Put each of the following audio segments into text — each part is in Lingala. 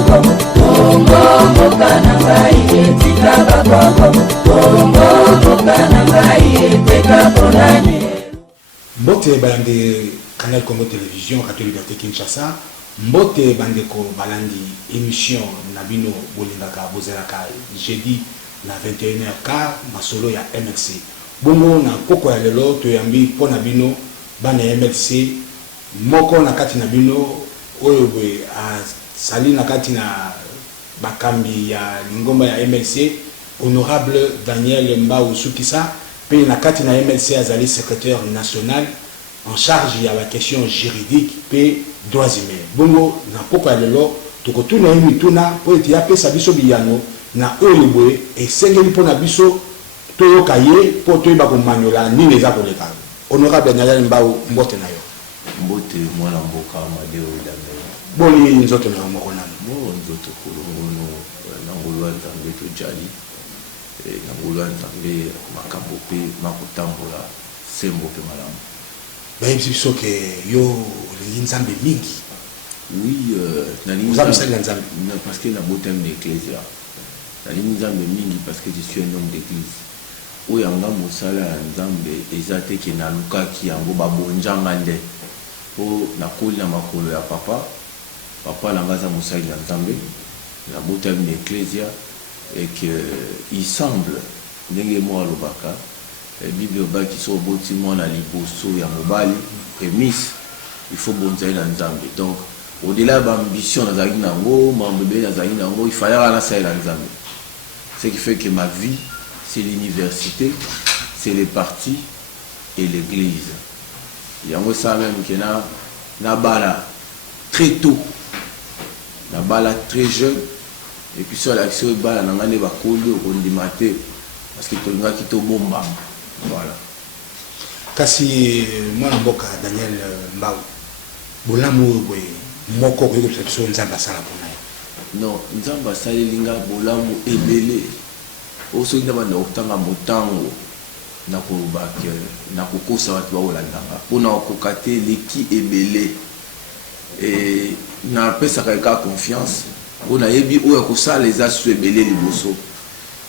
bakoko bongo mboka na ngai etika bakoko bongo mboka na ngai eteka ponani. Mbote balandi Canal Congo Télévision Radio Liberté Kinshasa, mbote bandeko balandi émission Nabino Bolingaka Bozeraka jeudi na 21h15 masolo ya MLC. Bongo na koko ya lelo toyambi po Nabino bana MLC moko na kati Nabino oyo bwe sali na kati na bakambi ya lingomba ya MLC honorable Daniel Mbao Sukisa pe na kati na MLC azali secrétaire national en charge ya la question juridique pe droits humains. Bongo na poko ya lelo tokotuna yimi tuna po eti ya pesa biso biyano na oyebwe esengeli po na biso toyoka ye po toyeba komanyola nini eza koleka. Honorable Daniel Mbao mbote na yo. Mbote mwana mboka madeo idamela. Boni nzoto na moko nano. Mo nzoto kolongono na ngolwa ntambe to jali. Na ngolwa ntambe makambo pe makotambola sembo pe malamu. Bayebi biso ke yo olingi nzambe mingi. Oui, nalingi nzambe parce que na botem d'église là. Nalingi nzambe mingi parce que je suis un homme d'église. Oyanga mosala ya nzambe eza te ke nalukaki yango babonjanga nde po nakoli na makolo ya papa nanga aza mosali ya nzambe na botem d'église et que il semble ndenge mo alobaka Bible obaki so boti mwana liboso ya mobali prémisse il faut bonzaï na nzambe. Donc au-delà de l'ambition nazali nango mambebe nazali nango il fallait la salle na nzambe. Ce qui fait que ma vie c'est l'université, c'est les partis et l'église. Yango ça même que na bala très tôt. Na bala très jeune et puis sur l'action bala na ngane ba kondo kondimate parce que tolinga kito bomba. Voilà. Kasi mwana mboka Daniel Mbao bolamu bwe moko ko so nzamba sala pona. Non, nzamba sala linga bolamu ebele. Oso ndaba na otanga motango na ko bake na kokosa watu ba olandanga. Pona okokate leki ebele. Et na pesa ka confiance. Pona yebi o yakosala les asu ebele liboso.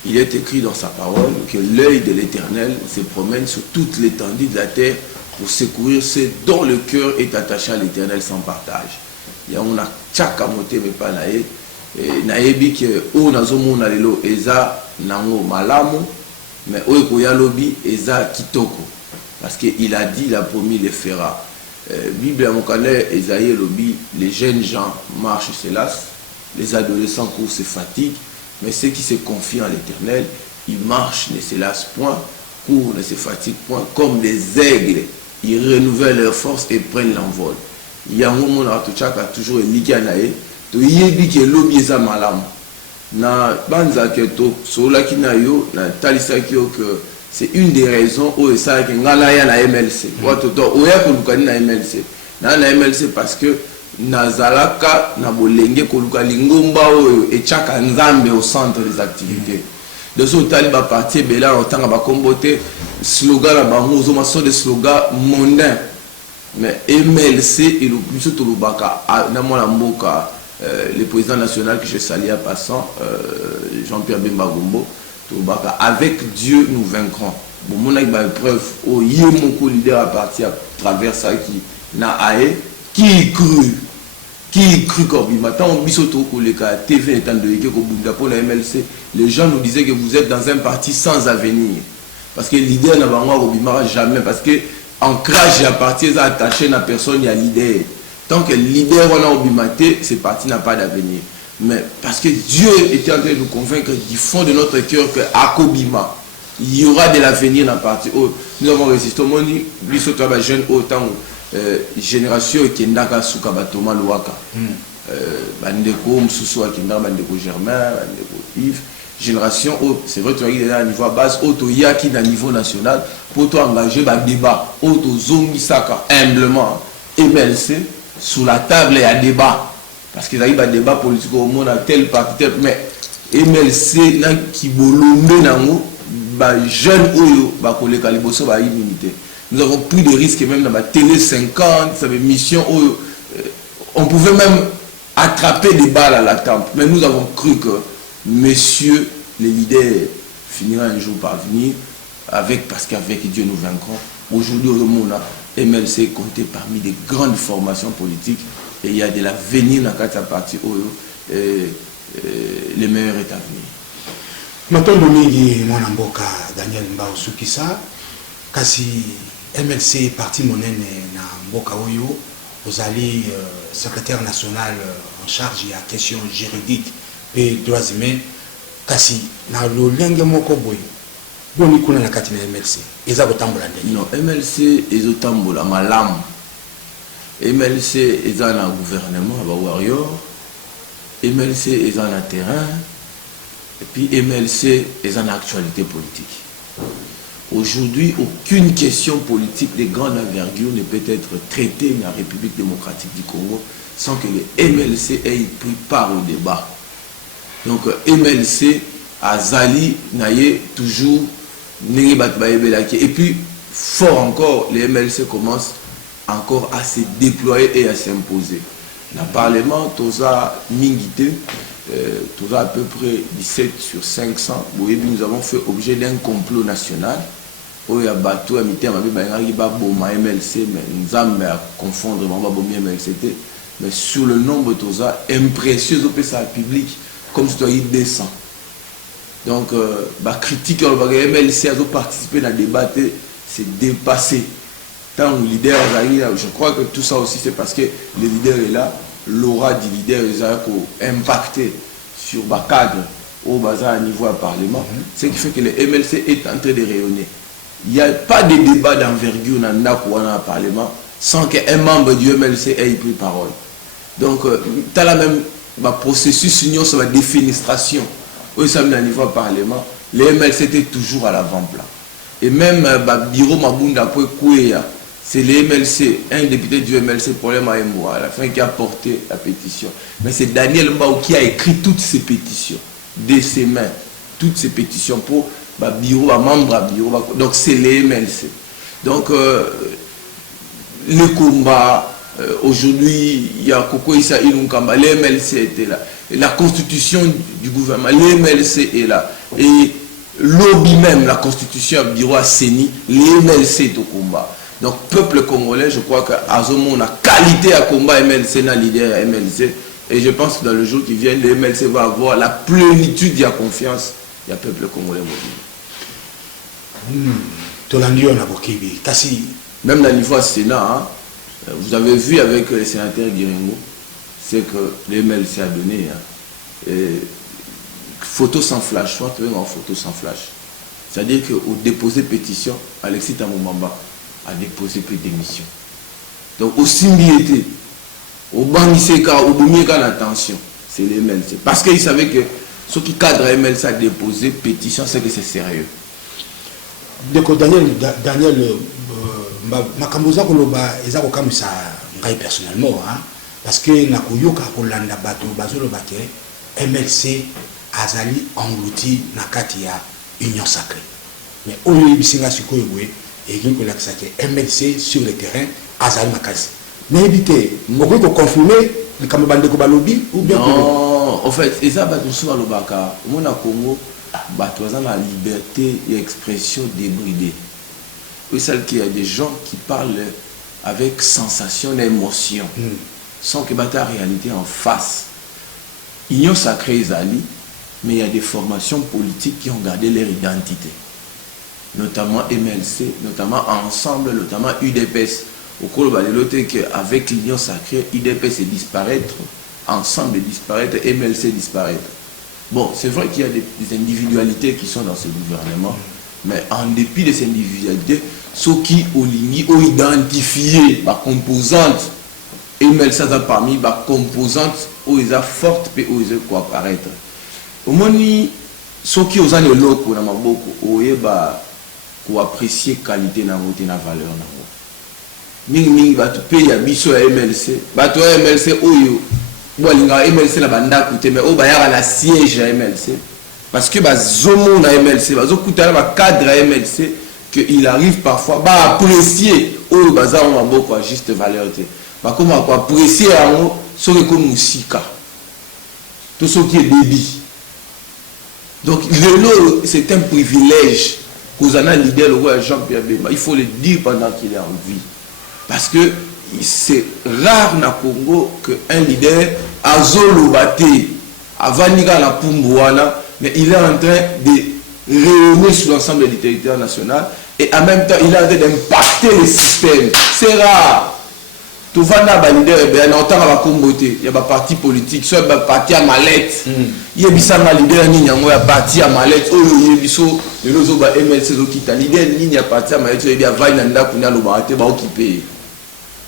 Il est écrit dans sa parole que l'œil de l'Éternel se promène sur toute l'étendue de la terre pour secourir ceux dont le cœur est attaché à l'Éternel sans partage. Il y a una tchaka moté mais pas nae. Naebi que o nazomona lelo eza nango malamu mais o ekoya lobi eza kitoko parce que il a dit, il a promis, il le fera. Bible à Mokane Esaïe lobi, les jeunes gens marchent se lassent, les adolescents courent se fatiguent. Mais ceux qui se confient en l'Éternel, ils marchent, ne se lassent point, courent, ne se fatiguent point, comme des aigles. Ils renouvellent leur force et prennent l'envol. Il y a un moment où tu as toujours un liganae, tu yebi que l'homme est malam. Na banza que to sola kinayo na talisa kyo que c'est une des raisons où ça que ngala ya na MLC. Wato to oya ko lukani na MLC. Na MLC parce que nazalaka na bolenge koluka lingomba oyo echaka nzambe au centre des activités. De ce taliba parti bela otanga ba kombote slogan la bango zo maso de slogan mondain. Mais MLC et le plus tout lubaka na mona mboka le président national que je salue à passant Jean-Pierre Bemba Gombo lubaka avec Dieu nous vaincrons. Bon mon a ba preuve o yemoko leader à partir à travers ça qui na aé qui crut comme il m'attend au bisoto koleka TV étant de que bunda pour la MLC les gens nous disaient que vous êtes dans un parti sans avenir parce que leader n'a pas obimara jamais parce que ancrage à parti est attaché à personne il y a leader tant que leader on a obimaté ce parti n'a pas d'avenir mais parce que Dieu était en train de nous convaincre du fond de notre cœur que à Kobima il y aura de l'avenir dans le parti. Nous avons résisté au monde bisoto ba jeune autant génération qui ndaka suka batoma luaka bandeko msusu akindaka bandeko Germain bandeko Yves génération c'est vrai tu as dit à niveau base auto yaki na niveau national pour toi engager ba débat auto zongi saka humblement MLC sous la table il y a débat parce que il y a débat politique au monde à tel parti mais MLC na ki bolombe nango ba jeune oyo ba koleka liboso ba immunité. Nous avons pris des risques même dans ma télé 50, ça veut mission où on pouvait même attraper des balles à la tempe. Mais nous avons cru que messieurs les leaders finira un jour par venir parce qu'avec Dieu nous vaincrons. Aujourd'hui, au monde, MLC est compté parmi des grandes formations politiques et il y a de l'avenir dans cette partie où le meilleur est à venir. Matondo mingi mwana mboka Daniel Mbao Sukisa kasi MLC parti monene na mboka oyo ozali secrétaire national en charge ya question juridique et droits humains kasi na lolenge moko boy boni kuna na kati na MLC eza kotambola ndenge. Non, MLC ezotambola malamu. MLC eza na gouvernement ba warrior, MLC eza na terrain. Et puis MLC est en actualité politique. Aujourd'hui, aucune question politique de grande envergure ne peut être traitée dans la République démocratique du Congo sans que le MLC ait pris part au débat. Donc MLC a Zali Naye toujours et puis fort encore, le MLC commence encore à se déployer et à s'imposer. Dans le Parlement, Toza Mingite, Toza à peu près 17 sur 500. Nous avons fait objet d'un complot national. Où il y a bateau à MLC, mais nous avons à confondre MLCT. Mais sur le nombre de Toza, impressionnant au public, comme si tu descend. Donc, la critique au MLC a participé dans le débat, c'est dépassé. Tant le leader je crois que tout ça aussi c'est parce que le leader est là, l'aura du leader est impacté sur le cadre au bazar à niveau du Parlement, ce qui fait que le MLC est en train de rayonner. Il n'y a pas de débat d'envergure dans le Parlement sans qu'un membre du MLC ait pris parole. Donc, tu as la même processus union sur la défenestration au niveau du Parlement, le MLC était toujours à l'avant-plan. Et même Biro Mabunda Kouya, c'est le MLC, un député du MLC, problème à Emboa, à la fin qui a porté la pétition. Mais c'est Daniel Mbao qui a écrit toutes ces pétitions, de ses mains, toutes ces pétitions pour Biro, membre à Biro. Donc c'est le MLC. Donc le combat, aujourd'hui, il y a Koko Issa Ilunkamba, le MLC était là. Et la constitution du gouvernement, le MLC est là. Et lobby même, la constitution Biro à Séni, le MLC est au combat. Donc, peuple congolais, je crois qu'à ce moment, on a qualité à combat MLC, na leader MLC. Et je pense que dans le jour qui vient, le MLC va avoir la plénitude de la confiance du peuple congolais mobile. Même dans le niveau Sénat, vous avez vu avec le sénateur Guiringo, c'est que le MLC a donné photo sans flash, soit en photo sans flash. C'est-à-dire qu'au déposé pétition, Alexis Tamoumamba a déposé plus d'émissions. Donc au Simbiété, au Baniseka, au Boumika, l'attention, c'est les MLC. Parce qu'ils savaient que ceux qui cadrent MLC à déposer pétition, c'est que c'est sérieux. Donc Daniel, Makamboza Koloba, ils ont comme ça, personnellement, parce que Nakuyoka Kolanda Bato, Bazolo Bake, MLC, Azali englouti Nakatia, Union Sacrée. Mais au lieu de Sikoyoué, et qui que MLC sur le terrain, Azali Makasi. Mais évitez, vous pouvez confirmer le Kamabande Kobalobi ou bien non, en fait, ils ont battu sur le Baka. Au Congo, la liberté d'expression débridée. Oui, celle qu'il y a des gens qui parlent avec sensation d'émotion, sans que la réalité en face. Union Sacrée Zali, mais il y a des formations politiques qui ont gardé leur identité. Notamment MLC, notamment Ensemble, notamment UDPS. Au cours de l'autre, avec l'Union Sacrée, UDPS est disparaître, Ensemble disparaître, MLC disparaître. Bon, c'est vrai qu'il y a des individualités qui sont dans ce gouvernement, mais en dépit de ces individualités, ceux qui ont identifié la composante, MLC a parmi les composantes où ils sont fortes et où ils sont apparaître. Au moins, ceux qui ont le loco, pour apprécier la qualité na vote na valeur na mingi batu pays biso ya MLC batu ya MLC oyo bolinga MLC na banda koute mais o bayaka na siège ya MLC parce que bazomo na MLC bazokutana ba cadre ya MLC que il arrive parfois ba apprécier oyo bazao maboko à juste valeur te ba comment ko apprécier yango ce qui est comme Moussika. Tout ce qui est baby. Donc, c'est un privilège que vous avez un leader, le roi Jean-Pierre Bemba. Il faut le dire pendant qu'il est en vie. Parce que c'est rare dans le Congo qu'un leader a zolobaté avant la Pumbouana, mais il est en train de rayonner sur l'ensemble du territoire national et en même temps il est en train d'impacter le système. C'est rare. Tout va dans le leader, il y a un parti politique, soit un parti à mallette. Il y a un leader qui a un parti à mallette. Il y a un MLC qui a un leader parti à mallette. Il y a un occupé.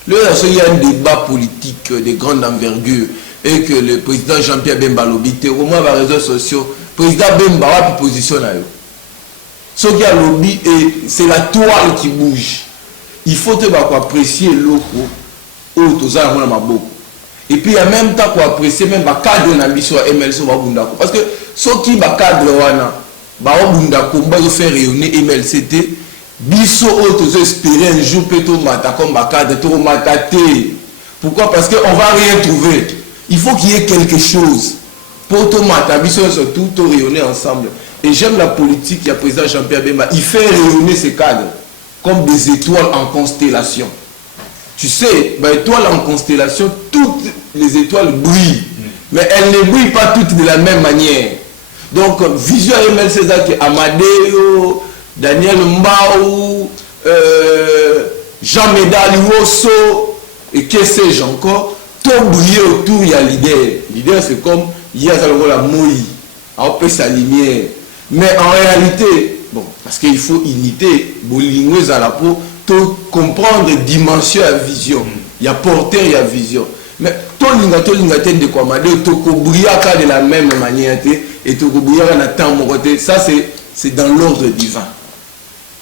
Il y a un débat politique de grande envergure et que le président Jean-Pierre Bemba lobby, au moins les réseaux sociaux, le président Bemba a une position. Ce qui a lobby, c'est la toile qui bouge. Il faut apprécier l'eau. Et puis en même temps qu'on apprécie même le cadre de l'ambition MLC. Parce que ceux qui ont cadre, ils faire rayonner MLCT. Biso autres espérer un jour peut-être comme cadre pourquoi? Parce qu'on ne va rien trouver. Il faut qu'il y ait quelque chose pour tout surtout tout rayonner ensemble. Et j'aime la politique, il y a le président Jean-Pierre Bemba, il fait rayonner ces cadres comme des étoiles en constellation. Tu sais, les étoiles en constellation, toutes les étoiles brillent, mais elles ne brillent pas toutes de la même manière. Donc, Vision MLC, Amadeo, Daniel Mbaou, Jean Médal Wosso, et que sais-je encore, tout briller autour, il y a l'idée. L'idée, c'est comme, il y a la mouille, on peut sa lumière. Mais en réalité, bon, parce qu'il faut unité, bolingueuse à la peau, tout comprendre dimension à vision. Il y a porteur, il y a vision. Mais tout l'ingaté de quoi m'aider, tout briller de la même manière, et tout briller en attendant mon côté, ça c'est dans l'ordre divin.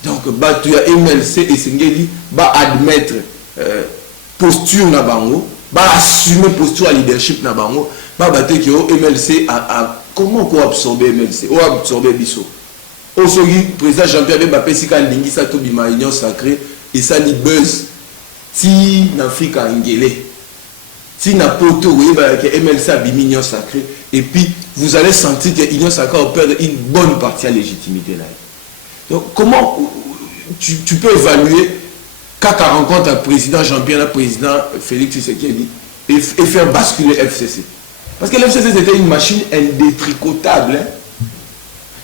Donc, tu as MLC et Sengeli, admettre posture na bango, assumer posture à leadership na bango, MLC comment on absorber MLC, on absorber Bisso. Aujourd'hui, le président Jean-Pierre Bemba Pesika Lingi sa tobima union sacrée et ça li buzz si en Afrique a ngélé. Si na poto oui que MLC a bimi union sacrée et puis vous allez sentir que l'union sacrée perd une bonne partie à légitimité là. Donc comment tu peux évaluer quand tu rencontres un président Jean-Pierre, un président Félix Tshisekedi et faire basculer FCC? Parce que l'FCC c'était une machine indétricotable. Hein?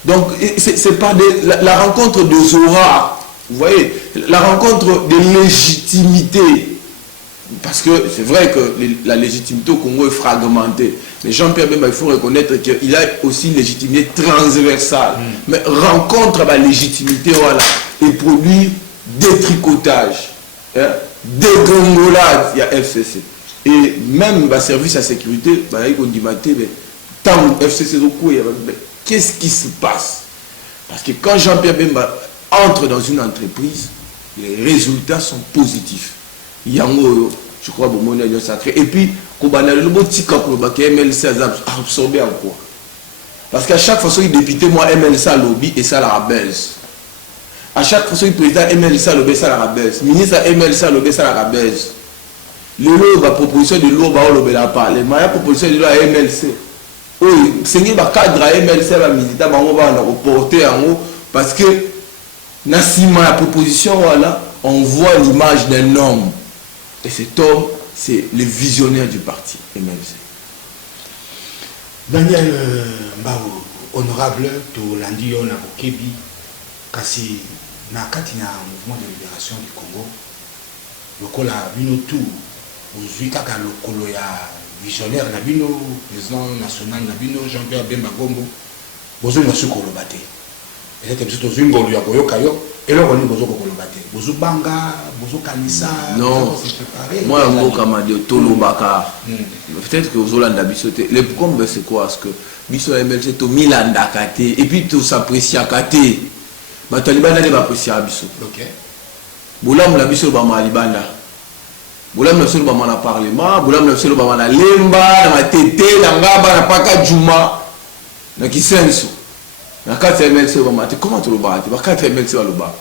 Donc c'est pas la rencontre de Zora, vous voyez, la rencontre de légitimité. Parce que c'est vrai que la légitimité au Congo est fragmentée. Mais Jean-Pierre Bemba, il faut reconnaître qu'il a aussi une légitimité transversale. Mais rencontre la légitimité, voilà, et produit détricotage, hein, dégringolade, il y a FCC. Et même le service à sécurité, il dit, tant FCC, qu'est-ce qui se passe? Parce que quand Jean-Pierre Bemba entre dans une entreprise, les résultats sont positifs. Yango, je crois, bon, sacré. Et puis, le MLC a absorbé en quoi? Parce qu'à chaque fois, il député, moi, MLC a lobby et ça la rabaisse. À chaque fois, il président MLC a lobby, ça la rabaisse. Ministre MLC a lobby, ça la rabaisse. Le lot, la proposition de l'eau, on ne l'a pas. Les meilleures propositions de l'eau à MLC. Oui, c'est un cadre à MLC, la militaire, on va reporter en haut. Parce que, dans la proposition, voilà, on voit l'image d'un homme. Et cet homme, c'est le visionnaire du parti, MLC. Daniel Mbao, honorable, tout lundi, on a Bokebi, kasi na kati na mouvement de libération du Congo, le col a bino tout, aujourd'hui kaka le colo ya visionnaire na bino, président national na bino, Jean-Pierre Bemba Gombo, bozo na su colo bate. Et là, tu as une bonne kayo. Et là, on est bozo kolo bate. Bozo banga, bozo kanisa. Non. Moi, je suis Tolo Baka. Peut-être que vous avez bisoté. Le problème, c'est quoi? Parce que biso MLC, tu as mis l'andakate. Et puis, tu s'apprécies à kate. Les talibans n'ont apprécié à biso. Ok. Boulam la biso bama libanda. Boulam la biso bama na parlement. Boulam la biso bama na lemba, na tete, na ngaba, na paka juma. Na kisenso. Comment tu le bats? Quand tu MLC va le bas.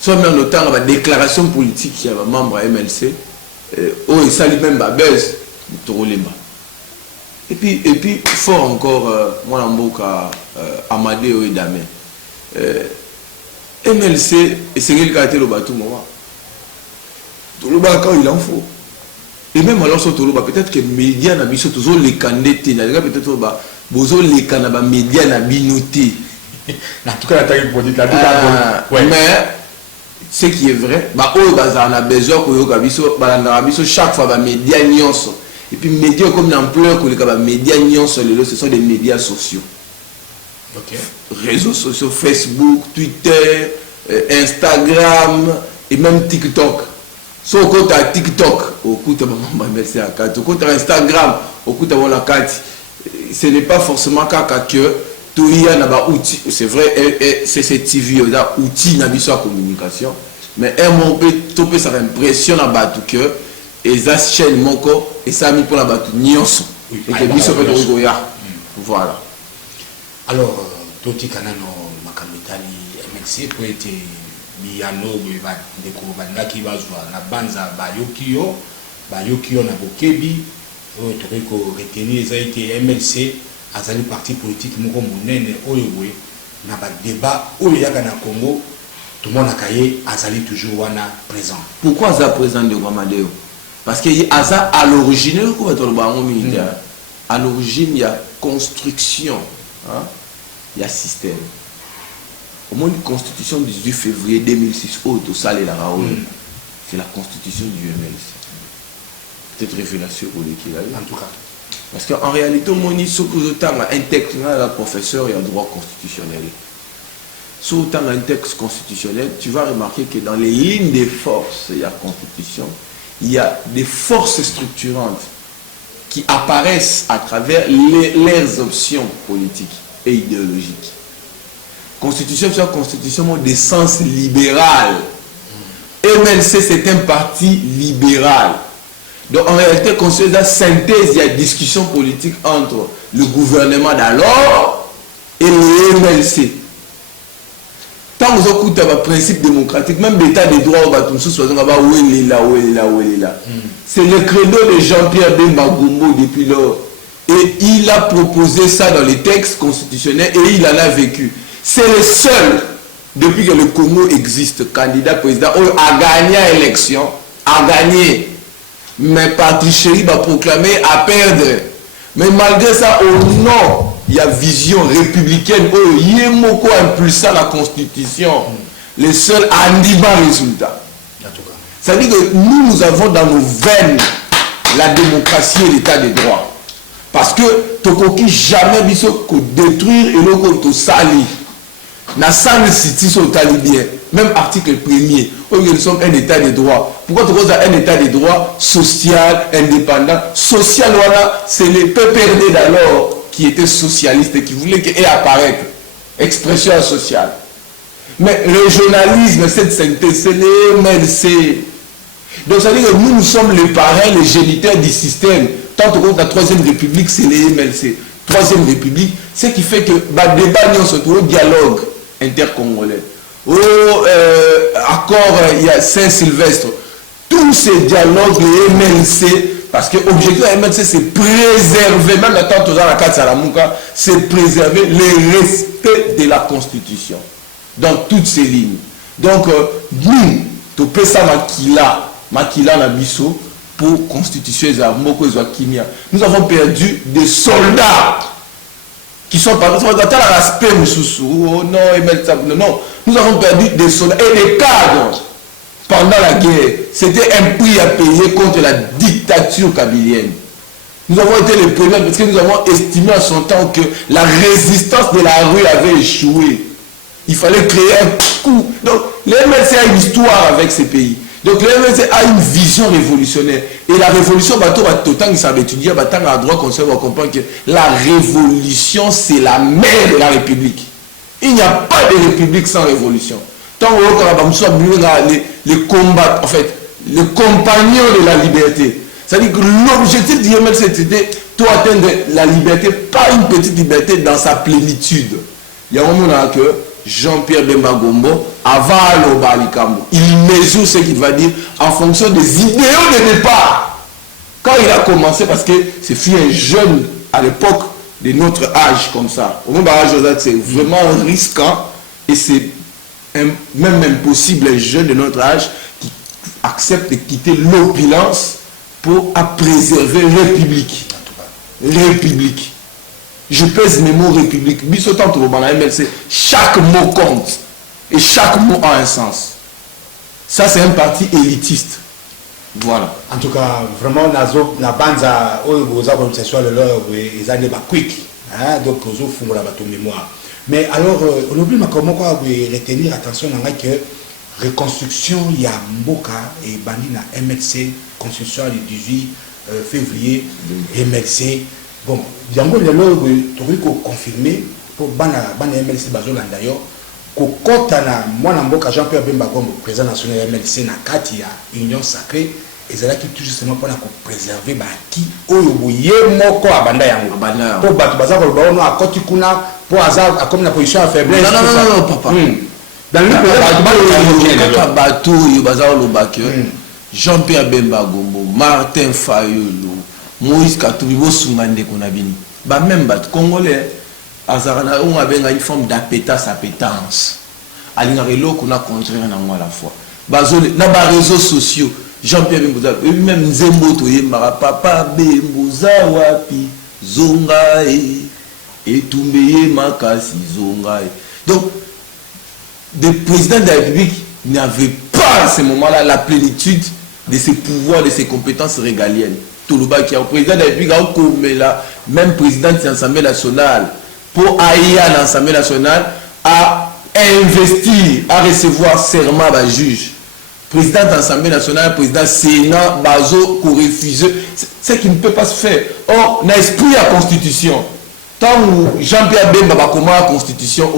Soit même le temps la déclaration politique qui a membre à MLC, oh il s'allie même à buzz. Torolemba. Et puis fort encore, moi en mboka Amadeo et Damé. MLC, et c'est le cas de tout moment. Toloba quand il en faut. Et même alors sur Toloba, peut-être que les médias n'ont pas toujours les candidats. Peut-être que les candidats médias n'ont pas noté. En tout cas, mais ce qui est vrai, on a besoin que chaque fois les médias nyons. Et puis les médias comme l'ampleur que les médias nyons, ce sont des médias sociaux. Okay. Réseaux sociaux, Facebook, Twitter, Instagram et même TikTok. Si on compte à TikTok, au coup de Instagram, au coup de la carte, ce n'est pas forcément que tout y a un outil. C'est vrai, c'est TV, il y a outil de communication. Mais un moment, tout peut ça impressionne à que et ça chaîne mon corps et ça a mis pour la batte nyonso. Et que biso peut voilà. Alors, Toti Kanano Makamitali MLC pour être Biano de qui va jouer na banza Bayokio na Bokebi, tu peux retenir ça été MLC à un parti politique moko monene oyowe na ba débat oyoyaka na Congo, tout le monde a caillé azali toujours wana présent. Pourquoi ça présent de Guamadeo? Parce que à l'origine, à l'origine il y a construction, hein? Il y a système. Au moins une constitution du 18 février 2006, c'est la constitution du MLC. Peut-être révélation pour l'équipe. En tout cas. Parce qu'en réalité, au moins, un texte, la professeur, il y a droit constitutionnel. Sur un texte constitutionnel, tu vas remarquer que dans les lignes des forces, il y a constitution, il y a des forces structurantes qui apparaissent à travers leurs options politiques et idéologiques. Constitution, c'est une constitution de sens libéral. MLC, c'est un parti libéral. Donc en réalité, constitution, la synthèse, il y a discussion politique entre le gouvernement d'alors et le MLC. Tant que vous écoutez le principe démocratique, même l'état des droits, c'est le credo de Jean-Pierre Bemba Gombo depuis lors. Et il a proposé ça dans les textes constitutionnels et il en a vécu. C'est le seul, depuis que le Congo existe, candidat président, a gagné l'élection, a gagné. Mais par tricherie, va proclamer à perdre. Mais malgré ça, au nom, il y a vision républicaine, il y a beaucoup impulsant la constitution. Le seul andima résultat. Ça veut dire que nous avons dans nos veines la démocratie et l'état des droits. Parce que Tokoki jamais biso ko détruire et le ko sali. Na sans city so talibien, même article 1er, où nous sommes un état de droit. Pourquoi tu as un état de droit social, indépendant? Social, voilà, c'est les PPRD d'alors qui étaient socialistes et qui voulaient qu'il apparaître. Expression sociale. Mais le journalisme, cette synthèse, c'est les MLC. Donc ça veut dire que nous sommes les parrains, les géniteurs du système. Tant que la Troisième République, c'est les MLC. Troisième République, ce qui fait que le débat, nous se trouve au dialogue intercongolais. Au accord, il y a Saint-Sylvestre. Tous ces dialogues, les MLC, parce que l'objectif de MLC, c'est préserver, même la tante dans la carte Salamouka, c'est préserver le respect de la Constitution. Dans toutes ces lignes. Donc, nous, tu peux ça Makila Nabiso, pour constituer nous avons perdu des soldats qui sont par exemple dans l'aspect non, nous avons perdu des soldats et des cadres pendant la guerre. C'était un prix à payer contre la dictature kabylienne. Nous avons été les premiers parce que nous avons estimé à son temps que la résistance de la rue avait échoué. Il fallait créer un coup. Donc, les MLC a une histoire avec ces pays. Donc, le MLC a une vision révolutionnaire. Et la révolution, il s'avait étudié, à droit conseil, on va comprendre que la révolution, c'est la mère de la République. Il n'y a pas de République sans révolution. Tant que les combats, en fait, les compagnons de la liberté. C'est-à-dire que l'objectif du MLC, c'était de atteindre la liberté, pas une petite liberté dans sa plénitude. Il y a un moment que Jean-Pierre Bemba Gombo, avant le Balikambo, il mesure ce qu'il va dire en fonction des idéaux de départ. Quand il a commencé, parce que c'est fut un jeune à l'époque de notre âge comme ça. Au moment où c'est vraiment risquant et c'est même impossible un jeune de notre âge qui accepte de quitter l'opulence pour préserver la République. République. Je pèse mes mots République. Chaque mot compte et chaque mot a un sens. Ça, c'est un parti élitiste. Voilà. En tout cas, vraiment, na banza vous avez une session le leur ils ont des quick, donc vous font la bateau mémoire. Mais alors, on oublie comment quoi retenir attention à que reconstruction il y a Mboka et bandi na MLC construction du 18 février MLC. Bon, yango le leur tu veux confirmer pour bana MLC bazolanda d'ailleurs. Kokota na mwana mboka Jean-Pierre Bemba Gombo président national MLC na kati ya union sacrée ezalaki tout justement pour préserver baki oyo boye moko abanda yango po bato baza ko baono akoti kuna po azar comme la position à faiblesse non papa dans le bato yo baza ko lobaki Jean-Pierre Bemba Gombo Martin Fayulu Moïse Katumbi bosungande kona bini ba même bato congolais azarana on avait une forme d'appétence appétence alingarelo kuna contraire na moi à la fois bazole na ba réseaux sociaux Jean-Pierre Bemba même Nzembo to yembara papa Bembuza wapi zonga et tumbeye makasi zonga donc le président de la République n'avait pas à ce moment-là la plénitude de ses pouvoirs, de ses compétences régaliennes. Tout le bas qui est au président de la République même président de l'Assemblée nationale pour aller à l'Assemblée nationale à investir, à recevoir serment à juge. Président de l'Assemblée nationale, président Sénat, Bazo, pour refuser. C'est qui ne peut pas se faire. Or, on a esprit à la Constitution. Tant que Jean-Pierre Bemba va comment la Constitution,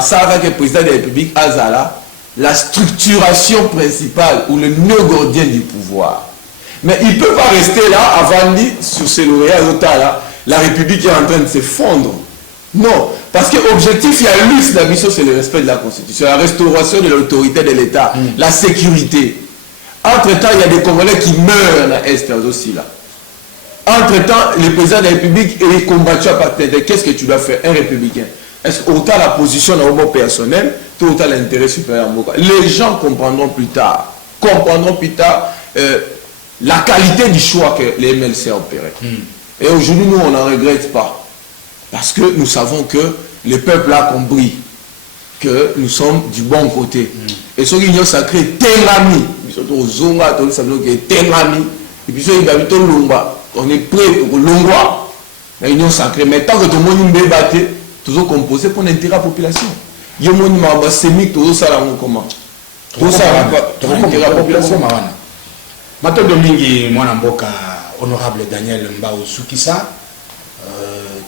ça va que le président de la République, Azala, la structuration principale ou le nœud gordien du pouvoir. Mais il ne peut pas rester là avant de dire sur ces lauréats, la République est en train de se fondre. Non, parce que l'objectif, il y a l'us de la mission, c'est le respect de la Constitution, la restauration de l'autorité de l'État, la sécurité. Entre-temps, il y a des Congolais qui meurent à l'Est aussi là. Entre-temps, le président de la République est combattu à partir de qu'est-ce que tu dois faire, un républicain. Est-ce qu'autant la position dans le mot personnel, autant l'intérêt supérieur. Les gens comprendront plus tard la qualité du choix que les MLC ont opéré. Et aujourd'hui, nous, on n'en regrette pas. Parce que nous savons que le peuple a compris que nous sommes du bon côté. Et ce qui est sacré, Tengami. Et puis, on est prêt pour l'Ongwa. L'union sacrée. Mais tant que tout le monde est battu, toujours composé pour l'intérêt de la population. Il y a un monde sémique, tout ça, comment tout ça, pour l'intérêt de la population. Maintenant, Domingue, moi, honorable Daniel Mbao Soukissa,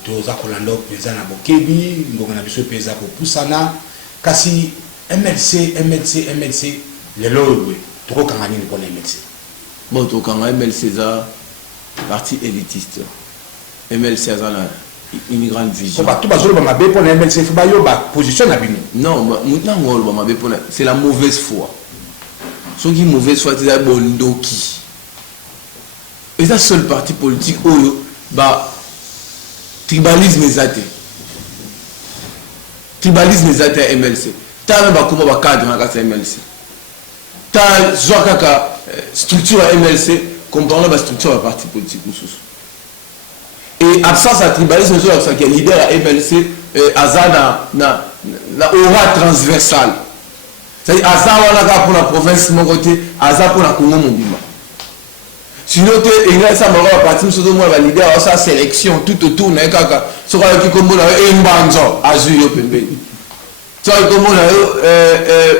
toza kolanda peza na bokebi ngonga na biso peza ko pusana kasi MLC lelo we toko kanga nini pour MLC bon to kanga MLC za parti élitiste MLC za une grande vision ba to bazolo ba mabe pour MLC fa yo ba position na bino non maintenant ngolo ba mabe pour c'est la mauvaise foi ceux qui mauvaise foi c'est bondoki et ça seul parti politique oyo ba tribalisme ezate MLC ta même bakoma ba cadre na kasa MLC ta zwaka structure MLC comprendre la structure de parti politique ou sous et absence à tribalisme sur ça qui est leader à MLC azana na aura transversale c'est azana wana pour la province mon côté azana pour la Congo mobima. Sinon, il y a ça, ma partie, nous sommes leader à sa sélection, tout autour, n'a qu'à ce qui comme un banjo, Azur Pembe.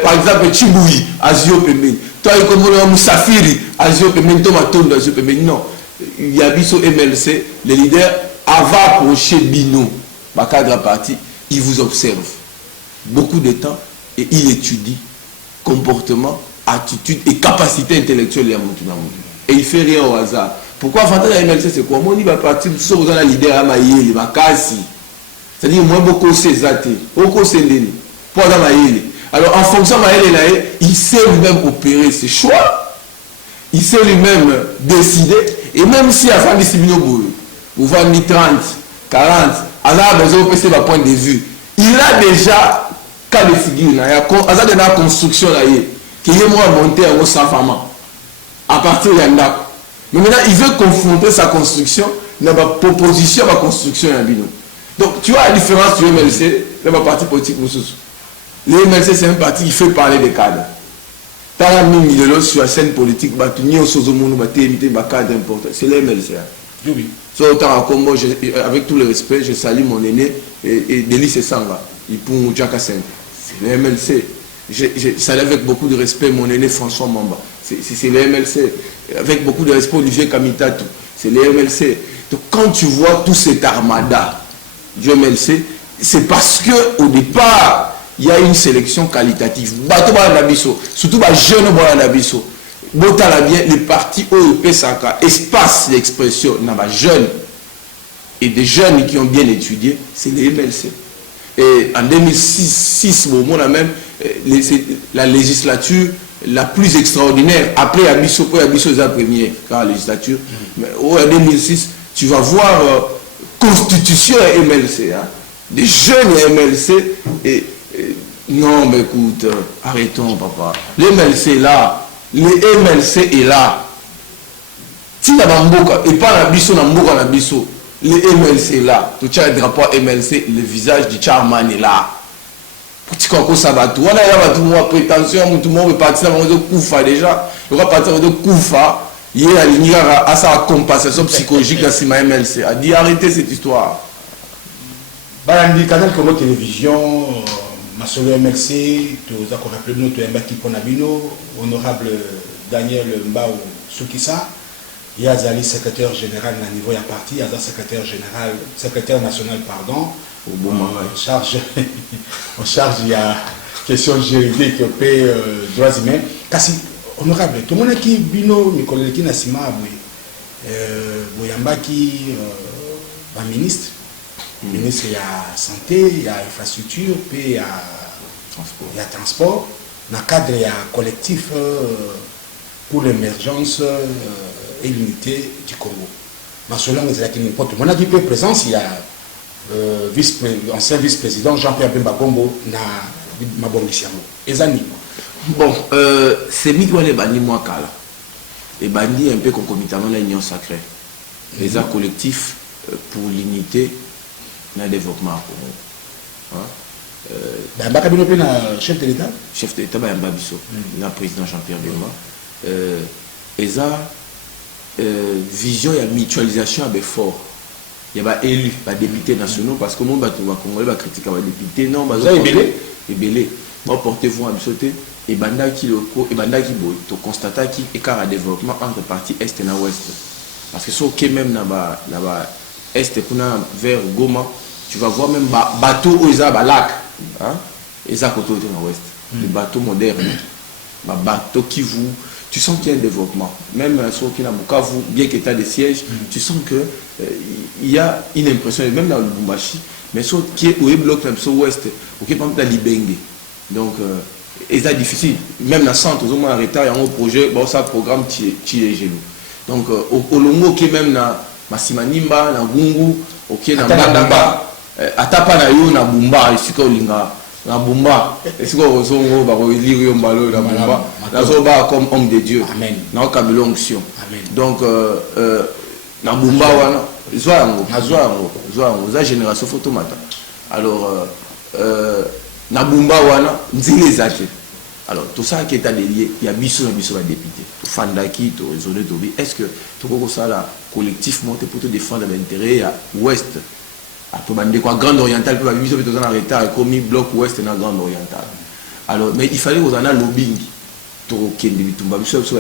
Par exemple, Chiboui, Azur Pembe. Toi, comme Moussafiri, Azur Pembe, Tomaton, Azur Pembe. Non, il y a biso MLC, les leaders, avant approcher Bino, ma cadre parti, il vous observe beaucoup de temps et il étudie comportement, attitude et capacité intellectuelle. Et il ne fait rien au hasard. Pourquoi Fanta la MLC c'est quoi? Moi, il va partir sur la leader à Maïli, Makasi. C'est-à-dire, moi, beaucoup c'est Zate, beaucoup c'est Ndeni. Pour Maïli. Alors, en fonction de Maïli, il sait lui-même opérer ses choix. Il sait lui-même décider. Et même si à Fandi Sibino Boulou, ou Fandi 30, 40, à besoin de passer point de vue, il a déjà cas de figure, il y a une construction là, qui est moins monté à sans femme à partir de là. Mais maintenant, il veut confronter sa construction dans la proposition à la construction. Donc, tu vois la différence du MLC dans la partie politique. Le MLC, c'est un parti qui fait parler des cadres. Dans la mine de l'eau sur la scène politique, c'est le MLC. Oui. So, autant à Congo, avec tout le respect, je salue mon aîné et Délice Sanga. Il pour Mouchaka 5. C'est le MLC. Je salue avec beaucoup de respect mon aîné François Mamba. C'est le MLC. Avec beaucoup de respect Olivier Kamitatu. C'est le MLC. Donc quand tu vois tout cet armada du MLC, c'est parce que au départ, il y a une sélection qualitative. Surtout les jeunes Nabiso. Les partis OEP Saka, espace d'expression, jeunes et des jeunes qui ont bien étudié, c'est les MLC. Et en 2006, au moment même, la législature la plus extraordinaire, après Abisso la première la législature, mais en 2006, tu vas voir constitution MLC, hein, des jeunes MLC, et non mais écoute, arrêtons papa, le MLC est là, le MLC est là. Si tu as et pas Abisso, le MLC est là. Tu as le drapeau MLC, le visage du Charman est là. Tu comprends ça va tout. On a tout le prétention, tout le monde veut partir de Koufa déjà. Il va partir de Koufa. Il y a à sa compensation psychologique dans Sima MLC. A dit arrêtez cette histoire. Balandi Canal Congo Télévision, Masolo MLC, tu as rappelé notre Mbaki Ponabino, honorable Daniel Mbao Soukissa. Il y a Zali, secrétaire général à niveau ya parti, il y a secrétaire national, pardon. En charge, il y a question juridique, droits humains. Kasi, honorable, tout le monde qui bino, Nicolas qui Nassima, Boyambaki, ministre, ministre, il y a santé, il y a infrastructure, puis il y a transport. Dans le cadre, il y a un collectif pour l'émergence et l'unité du Congo. Dans ce langue, c'est n'importe mon avis présence, il y a ancien vice-président Jean-Pierre Bemba Gombo na Mabongisiamo. Ezani. Bon, c'est Miguel les bandits moi kala. Les bandits un peu concomitamment l'union sacrée. Les actes collectifs pour l'unité et le développement. Chef de l'État. Chef de l'État, le président Jean-Pierre Bemba. Eza vision et mutualisation avec fort. Il y a des élus, des députés nationaux, parce que mon Congolais va critiquer les députés. Non, et belé. Moi, portez-vous à sauter. Et banda qui locaux, et banda qui boy. Tu constates qu'il y a écart à développement entre parties est et ouest. Parce que si on est même là-bas, est vers Goma, tu vas voir même bateau où ils ont lac. Ils ont côté dans l'ouest. Les bateaux modernes. Bateau qui vous. Tu sens qu'il y a un développement. Même sur qui Bukavu, bien qu'il y ait des sièges, tu sens qu'il y a une impression, même dans le Lubumbashi, mais sur qui est au bloc, même sur l'ouest, ou qui est pas Libenge. Donc, c'est difficile. Même dans le centre, ils ont arrêté, il y a un projet, ça programme qui est chez nous. Donc, au Longo, qui est même dans Massimanimba, dans Gungu, qui est dans Bandamba, Atapa na yo na Bumba, ici qu'on linga. Na Bumba, est-ce qu'on va relire un ballon na Bumba? Là, on va comme homme de Dieu. Amen. Dans le cas de l'onction. Donc, na Bumba, Zoango, la génération photomata. Alors, na Bumba, Nzile Zake. Alors, tout ça qui est allié, il y a Bissou et Bissou député. Fandaki, Zone Tobi. Est-ce que tout ça là, collectivement, pour te défendre l'intérêt à l'ouest? À Grande Orientale, peut être arrêté à commis bloc ouest dans Grande Orientale. Alors, mais il fallait qu'on en a lobbying. Pour qu'il y ait des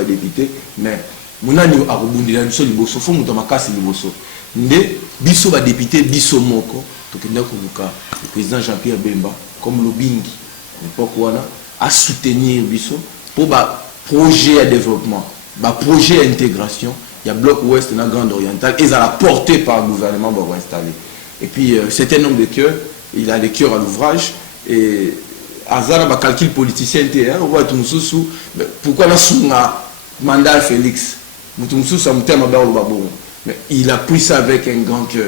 députés, mais mon ami a rebondi dans le sol, il faut que je casse le bosso. Mais biso va député, biso moko, le président Jean-Pierre Bemba, comme lobbying, l'époque où on a soutenir biso pour le projet de développement, le projet d'intégration. Il y a bloc ouest dans Grande Orientale et ça a porté par le gouvernement pour installer. Et puis, c'est un homme de cœur, il a des cœurs à l'ouvrage. Et Azara, calcul politicien, on voit tout sous. Pourquoi on a sous mandat Félix? Mais il a pris ça avec un grand cœur.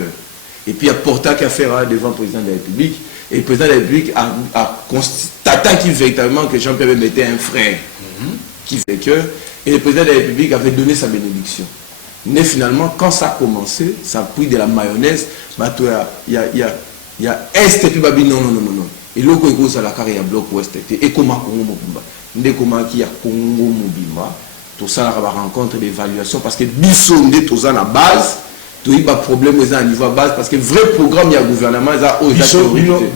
Et puis il y a Porta qui a fait devant le président de la République. Et le président de la République a constaté véritablement que Jean-Pierre Bemba était un frère qui fait cœur. Et le président de la République avait donné sa bénédiction. Mais finalement, quand ça a commencé, ça a pris de la mayonnaise. Il y a Est et puis Babi, non. Et là, il y a la carrière bloc Ouest. Et comment Congo Mobimba. Ndé comment qui a Congo Mobimba. Tout ça, on va rencontrer d'évaluation parce que Bissot, tout ça, la base. Tout y a problème à niveau base parce que vrai programme il y a gouvernement ça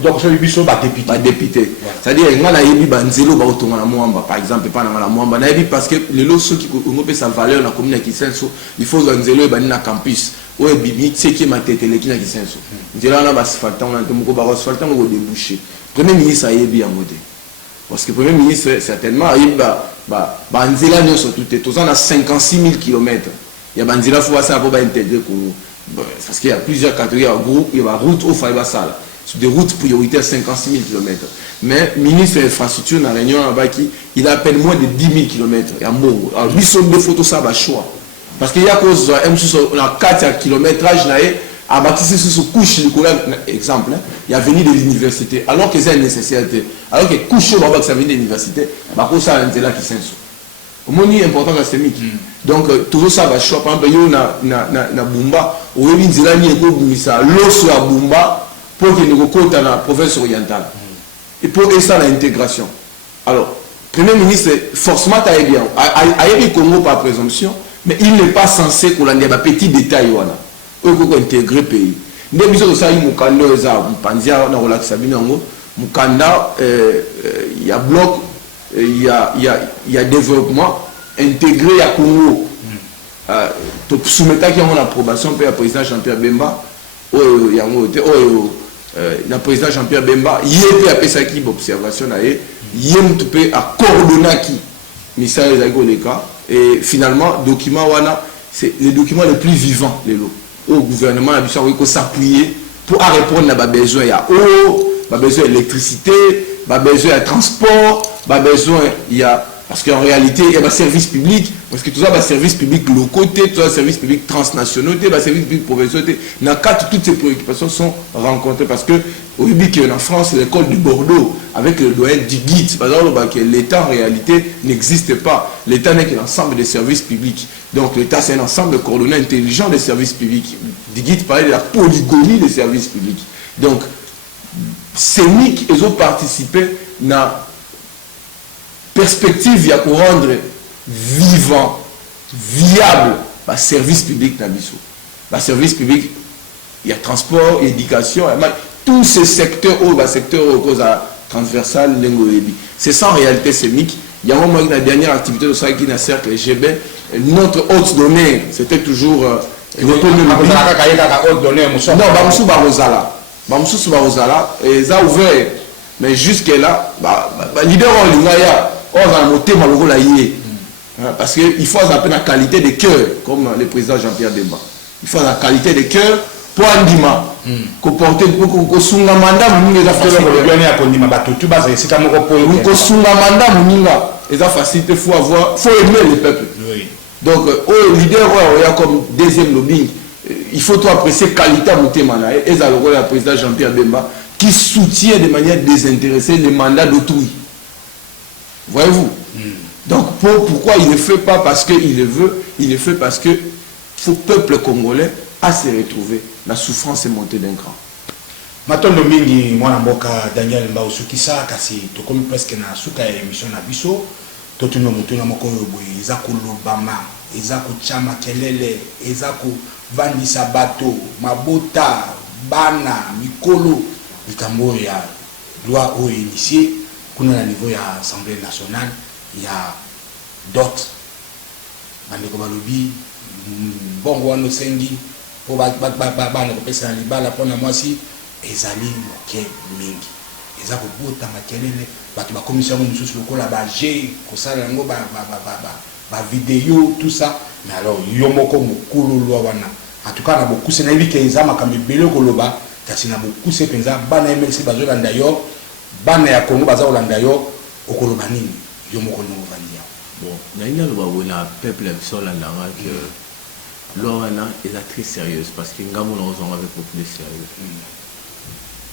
donc je biso ba député c'est-à-dire il y a yebi banzelo ba otonga na mwamba par exemple pas na mwamba na yebi parce que les lots ceux qui ont sa valeur na commune qui senso il faut banzelo ba na campus o bibi c'est qui ma tête les qui na qui senso nzela na ba asfaltant na moko ba asfaltant ko déboucher premier ministre a yebi en mode parce que premier ministre certainement yebi ba nzela nyo surtout tout ça na 56 000 km. Il y a Banzila faut ça pour intégrer parce qu'il y a plusieurs catégories en groupe, il y a la route au Faïba Sala. Sur des routes prioritaires 56 000 km. Mais le ministre de l'infrastructure dans la réunion là-bas il a à peine moins de 10 000 km. Il y a mot. Alors lui son de photos ça va choix. Parce qu'il y a cause on a 4 km à bâtir sur ce couche exemple, il y a venu de l'université alors que c'est une nécessité. Alors que couche au bas que ça vient de l'université, bah pour ça c'est là qui s'en au moins important la sémique. Donc toujours ça va choix par exemple yo na Bumba ou bien nzela ni ko bimisa loso ya Bumba pour que nous côté la province orientale. Et pour ça l'intégration. Alors premier ministre forcément ta bien a Congo par présomption mais il n'est pas censé qu'on ait des petits détails wana. Ou ko intégrer pays. Ndé biso ça yi mukando za mpanzia na relaxa binango mukanda il y a bloc il y a développement intégré à Congo. Tu soumets une approbation pour le président Jean-Pierre Bemba. Le président Jean-Pierre Bemba, il y a fait une observation. Il y a coordonné et finalement, le document c'est le document le plus vivant au gouvernement a s'appuyer pour répondre à nos besoins. Il y a eau, besoin d'électricité, besoin de transport, besoin il y a parce qu'en réalité il y a des services publics parce que tout ça des services publics locaux, tout ça des services publics transnationaux, des services publics provinciaux. Dans quatre toutes ces préoccupations sont rencontrées parce que au début en France l'école du Bordeaux avec le doyen du guide par exemple que l'État en réalité n'existe pas. L'État n'est qu'un ensemble de services publics. Donc l'État c'est un ensemble coordonné intelligent des services publics. Du guide parlait de la polygonie des services publics. Donc CENIC ils ont participé à perspective à rendre vivant, viable le service public dans le service public, il y a transport, éducation, tous ces secteurs, cause transversal, c'est ça en réalité CENIC. Il y a un moment la dernière activité de ça qui n'a cercle GB, notre haute donnée, c'était toujours l'autonomie. Non, Barozala, et ça ouvert, mais jusque-là, leader en Lingaya, on a noté Malogolaïe. Parce qu'il faut un peu la qualité de cœur, comme le président Jean-Pierre Bemba. Il faut la qualité de cœur pour Andima. Comporter pour Sunga Manda, Mouninga facilité. Sunga Manda, Mouninga, et ça facilité, il faut aimer le peuple. Donc, au leader, il y a comme deuxième lobbying. Il faut apprécier la qualité à Moutemana. Et ça, le président Jean-Pierre Bemba, qui soutient de manière désintéressée les mandats d'autrui. Voyez-vous? Donc pourquoi il ne le fait pas parce qu'il le veut, il le fait parce que le peuple congolais a se retrouver. La souffrance est montée d'un cran. Matondo mingi mwana mboka Daniel Mbaosukisa kasi tokomi presque na suka ya émission na biso totuno mutuna moko yoboye eza kolobama eza kochama kelele eza kovandisa bato mabota bana mikolo likambo ya loi o initié kuna na niveau ya Assemblée nationale il y a d'autres bandeko balobi bongo wano sengi po ba ko pesa libala pona mwasi ezali moke mingi eza ko bota makelele bato ba commission mususu lokola ba G ko sala ngo ba vidéo tout ça mais alors yo moko mukulu lwa wana en tout cas na beaucoup c'est na yiki eza makambe belo koloba kasi na beaucoup c'est penza bana MLC bazolanda yo bana ya Congo baza olanda yo okoloba nini yo moko no vandia bon naina le peuple sol andanga que loi wana est très sérieuse parce que ngambo na ozonga avec beaucoup de sérieux.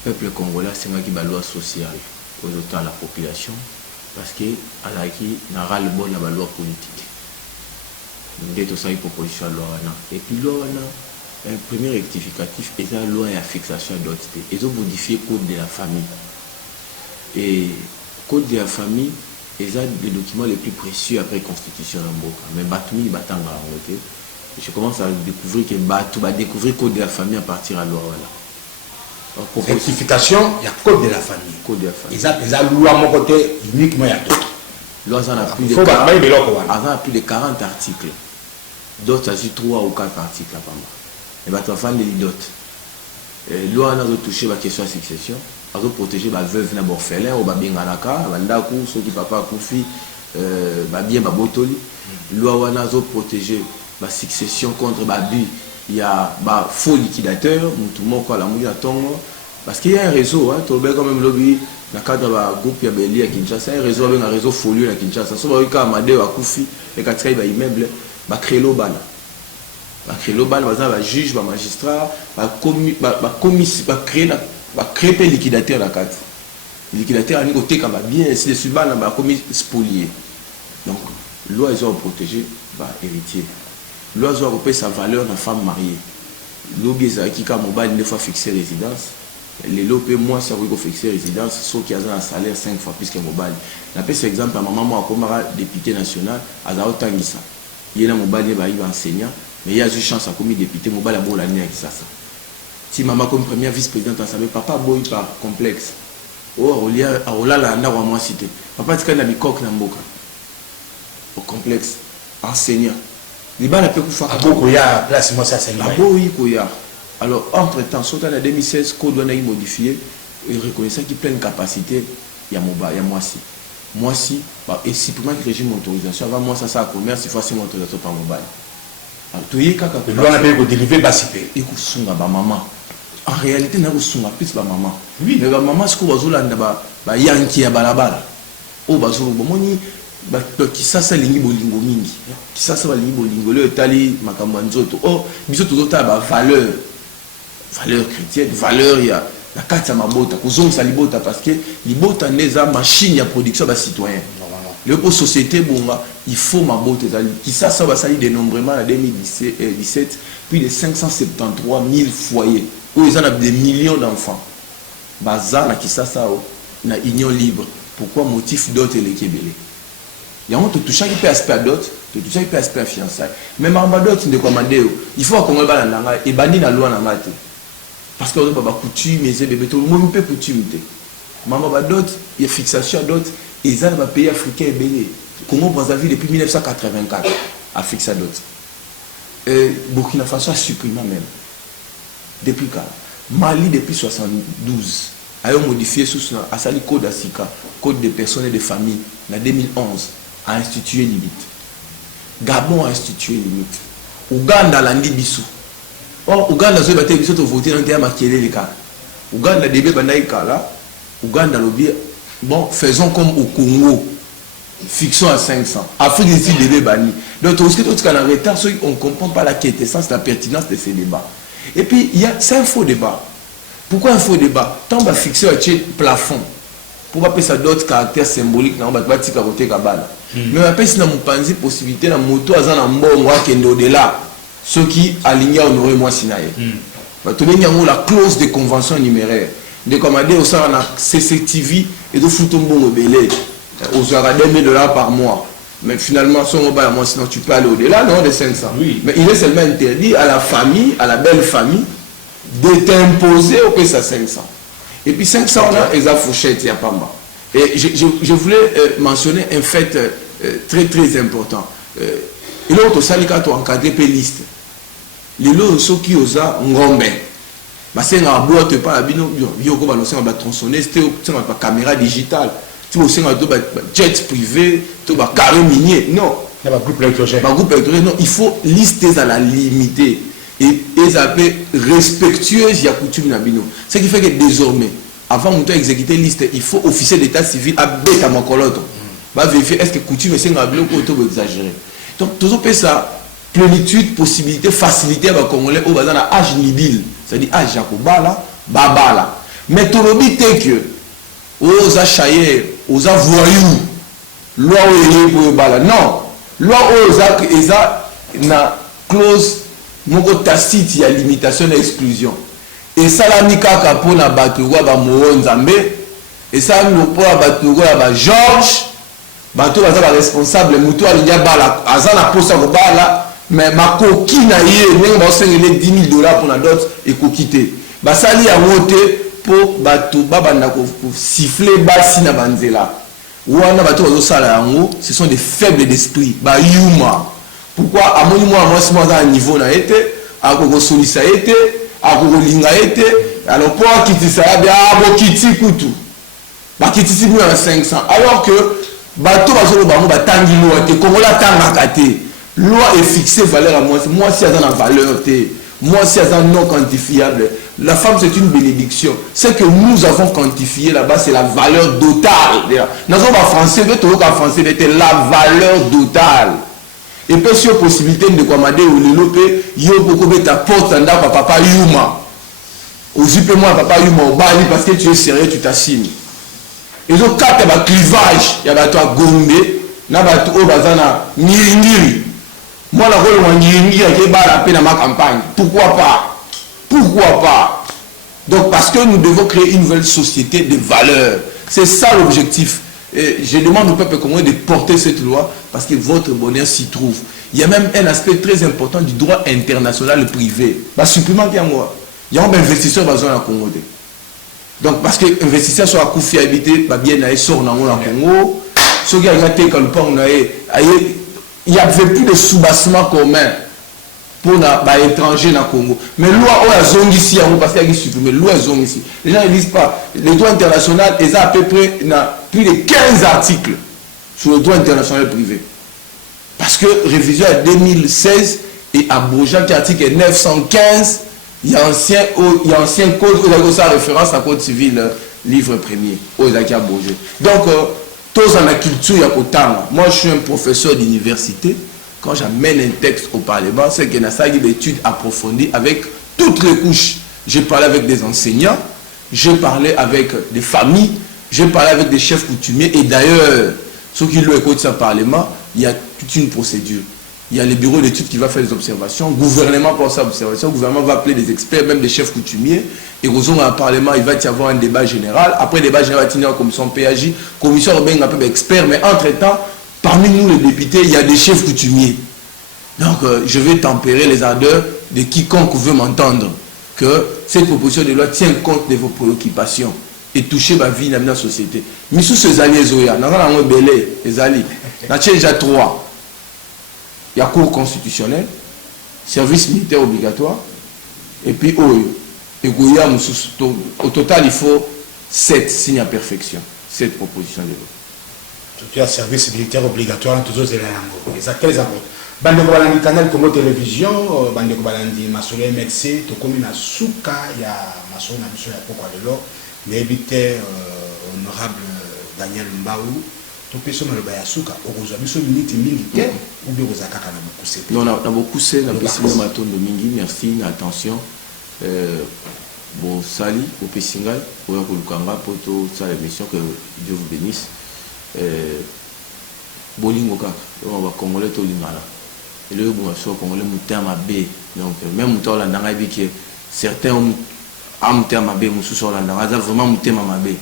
Peuple congolais c'est qui ba loi sociale aux autant la population parce que alaki na ral bon na ba loi politique. Ndé to sa proposition loi wana et puis loi wana un premier rectificatif est la loi et la fixation d'autorité. Ils ont modifié le code de la famille. Et le code de la famille est un des documents les plus précieux après la constitution de Mboka. Mais Batoumi, Batanga, je commence à découvrir que Batou va découvrir le code de la famille à partir de la loi. Voilà. Rectification, il y a le code de la famille. Code de la famille. Ils ont loi à mon côté, uniquement il y a d'autres. Loi en a plus de 40 articles. D'autres, ça 3 ou 4 articles. Et bah tu vas faire des dots. Loi n'a pas touché la question de succession. Elle a protégé la veuve et l'orphelin ou bien l'anaka, l'andaku, ceux qui papa koufi, bien ma botoli. Loi n'a pas protégé la succession contre l'abus. Il y a un faux liquidateur, tout le monde quoi la mouille à tongo. Parce qu'il y a un réseau, tu as quand même lobby. Dans le cadre du groupe Yabeli à Kinshasa, un réseau folio à Kinshasa. Si on a Amadeo à Koufi et quand il y a un immeuble, il créer l'obana. Il y a un juge, un magistrat, créer un liquidateur dans la carte. Le liquidateur a côté comme bien, ainsi de suite, il a commis spolié. Donc, loi est protégée, héritier. Loi est sa valeur dans la femme mariée. L'objet qui a mobile une fois fixé résidence. Les lots moins ça va fixer résidence, sauf qu'il y a un salaire 5 fois plus que mobile. Je prends cet exemple à maman, moi, comme député national, à Zaotangisa. Il y a un mobile qui est enseignant. Mais il y a une chance à commis député, mobile à bon l'année avec ça. Si maman comme première vice-présidente, elle savait papa boy par complexe. Oh, on l'a là, on a moi cité. Papa tu connais coq na mboka. Au complexe enseignant. Les balles peut faire. Ah beaucoup il y a place moi ça c'est. Ah boy koya. Alors entre-temps, surtout en 2016, code on a modifié et reconnaissant qu'il pleine capacité, il y a mobile, il y a moi si. Moi si, et si pour moi que régime autorisation avant moi ça commerce, il faut assez autorisation par mobile. Le loi n'a pas été délivré, et maman. En réalité, nous avons plus ma maman. Oui. Mais ma maman, ce que vous avez yanki à balabala. Oh, bazolo, bomoni, qui ça, c'est bolingo mingi. Qui ça, c'est bolingo, le tali, makambanzoto. Oh, bisoto zota, valeur. Valeur chrétienne, valeur, il y a la carte à ma bota. Kouzon, ça libota, parce que libota n'est pas machine à production de citoyens. Le pour société bonga il faut ma beauté qui ça va salir dénombrement en 2017 plus de 573 000 foyers où ils ont des millions d'enfants bazar qui ça na union libre pourquoi motif d'autres les kébélé il y a un tout chaque aspect d'autres tout chaque aspect fiançailles même en bas d'autres de commander il faut qu'on va là et bandi na loi na mate parce que on va coutume mais bébé tout le monde peut coutume maman ba d'autres il y a fixation d'autres. Ils ont un pays africain belé. Congo Brazzaville depuis 1984 a fixé d'autres. Burkina Faso a supprimé même. Depuis quand Mali depuis 1972 a modifié sous a sali code ASICA, code des personnes et des familles, en 2011 a institué limite. Gabon a institué limite. Ouganda l'a dit bisou. Or Ouganda a voté bisou to voter dans terme makelé les cas. Ouganda débé banaïka là. Ouganda lobby. Bon, faisons comme au Congo, fixons à 500. Afrique ici, des bannis. Donc, tout ce qui est en retard, on ne comprend pas la quintessence, la pertinence de ces débats. Et puis, c'est un faux débat. Pourquoi un faux débat? Tant qu'on va fixer un plafond, pour appeler ça d'autres caractères symboliques, on va dire qu'il y a mais on appelle ça une possibilité, la moto, à un bon mois qui est au-delà. Ceux qui alignent honorer moi Sinaï. Tu as la clause de convention numéraire. De commander au sein de la CCTV et de foutre un bon belé aux $2,000 par mois. Mais finalement, son mobile, moi, sinon tu peux aller au-delà, non, de 500. Oui. Mais il est seulement interdit à la famille, à la belle famille, de t'imposer au PSA 500. Et puis 500 là, ils ont fourchette, il n'y a pas mal. Et je voulais mentionner un fait très très important. Il y a un syndicat qui a encadré les listes. Les lots qui ont ngombe. Si on a boîte pas la bino, on va tronçonner, c'était une caméra digitale, tu as un jet privé, tu as un carré minier. Non. Il y a un groupe électrogène. Non, il faut lister à la limiter. Et ils appellent respectueuse, il y a coutume na bino. Ce qui fait que désormais, avant de exécuter liste, il faut officier d'état civil à bêta mon colotte. va vérifier est-ce que coutume c'est un bloc auto exagéré. Donc toujours ça plénitude, possibilité, facilité à Congolais au bazar à âge nidil, c'est-à-dire âge Jakobala, babala. Mais tout le but est que aux achaillés, aux voyous, loi où il est bala. Non, loi aux eza na clause moko tacite ya limitation et exclusion. Et ça la mikaka pour na batuwa ba Nzambe, et ça no pour batuwa ba Georges, bato baza ba responsable mutu alinya bala, azana posa ko bala. Mais ma coquille na yé, même si on a 10 000 $ pour la dot et coquité. Bah ça li a voté pour bateau baba na ko siffler basi na banzela. Ou on a bateau au sala yango, ce sont des faibles d'esprit. Bah yuma. Pourquoi à mon moi si moi à un niveau na été, à ko solisa été, à ko linga été, alors pour quitter ça bien bo kiti kutu. Ba kiti si à 500 alors que bateau bazolo bango batangi lo te kongola tanga kate. Loi est fixée valeur à moi si elle a une valeur, moi si elle a non quantifiable. La femme c'est une bénédiction. Ce que nous avons quantifié là-bas c'est la valeur totale. Nous avons en français, c'était la valeur totale. Et puis si il y a possibilité de commander ou de l'opé, il y a beaucoup de porte en papa Yuma. Aujourd'hui moi papa Yuma au Bali parce que tu es sérieux, tu t'assignes. Et donc quand il y a un clivage, il y a un Gombe, il y a un Niri. Moi, la rôle de ma campagne. Pourquoi pas? Pourquoi pas? Donc, parce que nous devons créer une nouvelle société de valeurs. C'est ça l'objectif. Et je demande au peuple congolais de porter cette loi parce que votre bonheur s'y trouve. Il y a même un aspect très important du droit international privé. Bah, supplément qu'il y a moi. Il y a un investisseur dans le Congo. Donc, parce que l'investisseur sur la confiabilité, bah, bien, il sort dans le Congo. Ceux qui ont été comme il n'y avait plus de soubassement commun pour les étrangers dans le Congo. Mais la loi est ici, parce qu'il y a supprimé. La loi est ici. Les gens ne lisent pas. Le droit international, ils ont à peu près plus de 15 articles sur le droit international privé. Parce que révision à 2016 et à Bourgeat, qui est article 915, il y a ancien code, où il y a référence à code civil, livre premier, où il y a Bourgeat. Donc, tous en la culture, il y a autant. Moi, je suis un professeur d'université. Quand j'amène un texte au Parlement, c'est qu'il y a une étude approfondie avec toutes les couches. J'ai parlé avec des enseignants, j'ai parlé avec des familles, j'ai parlé avec des chefs coutumiers. Et d'ailleurs, ceux qui le écoutent au Parlement, il y a toute une procédure. Il y a le bureau d'études qui va faire les observations. Le gouvernement pense à l'observation. Le gouvernement va appeler des experts, même des chefs coutumiers. Et au Parlement, il va y avoir un débat général. Après le débat général, il va y avoir une commission PAJ. Commission européenne, un peu d'experts. Mais entre-temps, parmi nous, les députés, il y a des chefs coutumiers. Donc, je vais tempérer les ardeurs de quiconque veut m'entendre. Que cette proposition de loi tient compte de vos préoccupations et toucher ma vie dans la société. Mais sous ces alliés, nous avons les alliés. Nous avons déjà 3. Il y a cours constitutionnel, service militaire obligatoire, et puis au total, il faut 7 signes à perfection, 7 propositions de loi. Tu as service militaire obligatoire, tous les éléments. C'est très important. Bande Balandi Canal Congo Télévision, Bande Balandi Masole MXC, tu commis na souka, il y a Masole na mission ya pourquoi de l'or, mais habité honorable Daniel Mbaou. Tu peux se mettre à souka, aujourd'hui sur minute mingi ou bien aux akaka na beaucoup c'est. Non, on a beaucoup c'est na pessinga maton de mingi, merci, attention. Bon sali au pessinga, au yakulukanga poto ça l'émission que Dieu vous bénisse. Bolingo kaka, on va congolais to lingala. Et le bon so congolais muté ma bé. Donc même muté la ndanga biki certains ont muté ma bé musu so la ndanga, ça vraiment muté ma bé.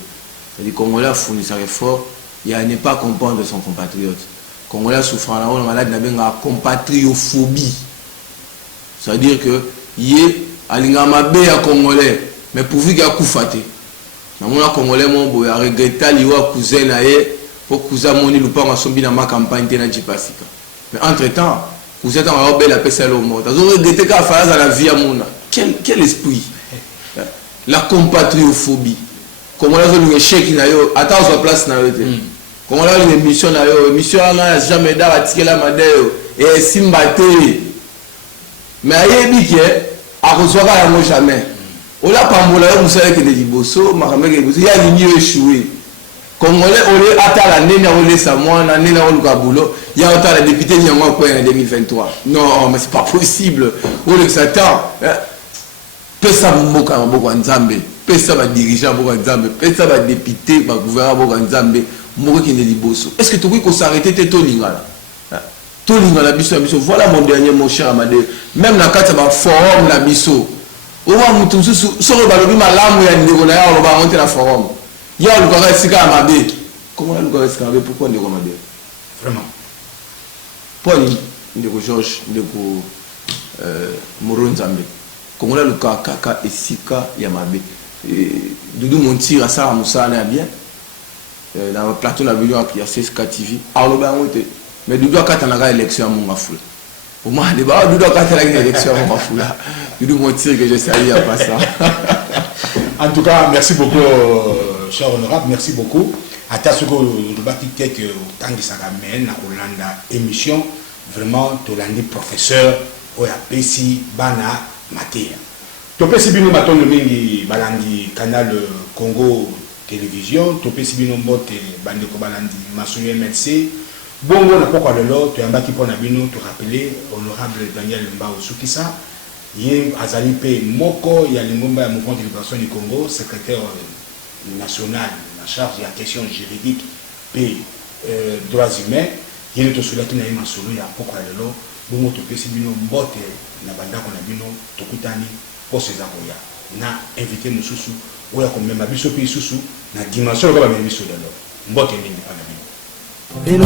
C'est-à-dire congolais fournit sa effort. Il y a ne pas comprendre son compatriote. Congolais souffrant là, on a malade n'a pas compatriophobie. C'est-à-dire que yé alingama bé à congolais, mais pourvu qu'il y a koufaté. Na mona congolais mon boy a regretté liwa cousin na yé pour cousin moni lupa ma sombi na ma campagne tena djipasika. Mais entre-temps, cousin ta ma belle appelle ça le mort. Ils ont regretté qu'à faire dans la vie à mon. Quel esprit. La compatriophobie. Comment là le chèque na yo attends sur place na yo. Comment là les missions na yo mission na jamais da atike la madeo et simbate. Mais ayebi ke a reçoit yango jamais. On l'a pas mola yo musala ke de liboso makameke liboso ya linyo échoué. Congolais, on est à la nena, on est Samoa, on est à Lukabulo, il y a autant de députés qui ont en 2023. Non, mais c'est pas possible. On est Satan. Pesa mboka mboka nzambe, pesa ba dirigeant mboka nzambe, pesa ba député, ba gouverneur mboka nzambe, mboka qui ne liboso. Est-ce que tu veux qu'on s'arrête de Tolingala? Tolingala biso biso. Voilà mon dernier mon cher Amadé. Même dans le ba forum la biso. Au moins mutu solo ba lobi malamu ya ndeko na ya on va monter la forum. Ya le gars sika Amadé. Comment le gars sika Amadé pourquoi ndeko Amadé? Vraiment. Pour ndeko Georges ndeko Moronzambe. Comme là le kaka et sika yamabe Doudou Montir à ça Moussana bien dans le plateau la vidéo qui a CSK TV alors ben mais Doudou a quand on a élection à mon foule pour moi débat Doudou a quand on a élection à mon foule Doudou Montir que je salue à pas ça. En tout cas merci beaucoup cher honorable, merci beaucoup ata ce que le bâti que tangi sagamène na Hollanda émission vraiment tolandi professeur oya pesi bana Matéa. Topesi bino matondo mingi balandi canal Congo télévision, topesi bino mbote bandeko balandi Masuye MLC. Bongo na poko lelo to yambaki pona bino to rappeler honorable Daniel Mbao Sukisa, ye azali pe moko ya lingomba ya mouvement de libération du Congo, secrétaire national en charge de la question juridique pe droits humains, ye to sulaki na masolo ya poko lelo. Bongo topesi bino mbote na bandako na bino tokutani pose za koya na invité mususu oya komema biso pe susu na dimension ko ba biso lelo mbote ndenge pa na bino.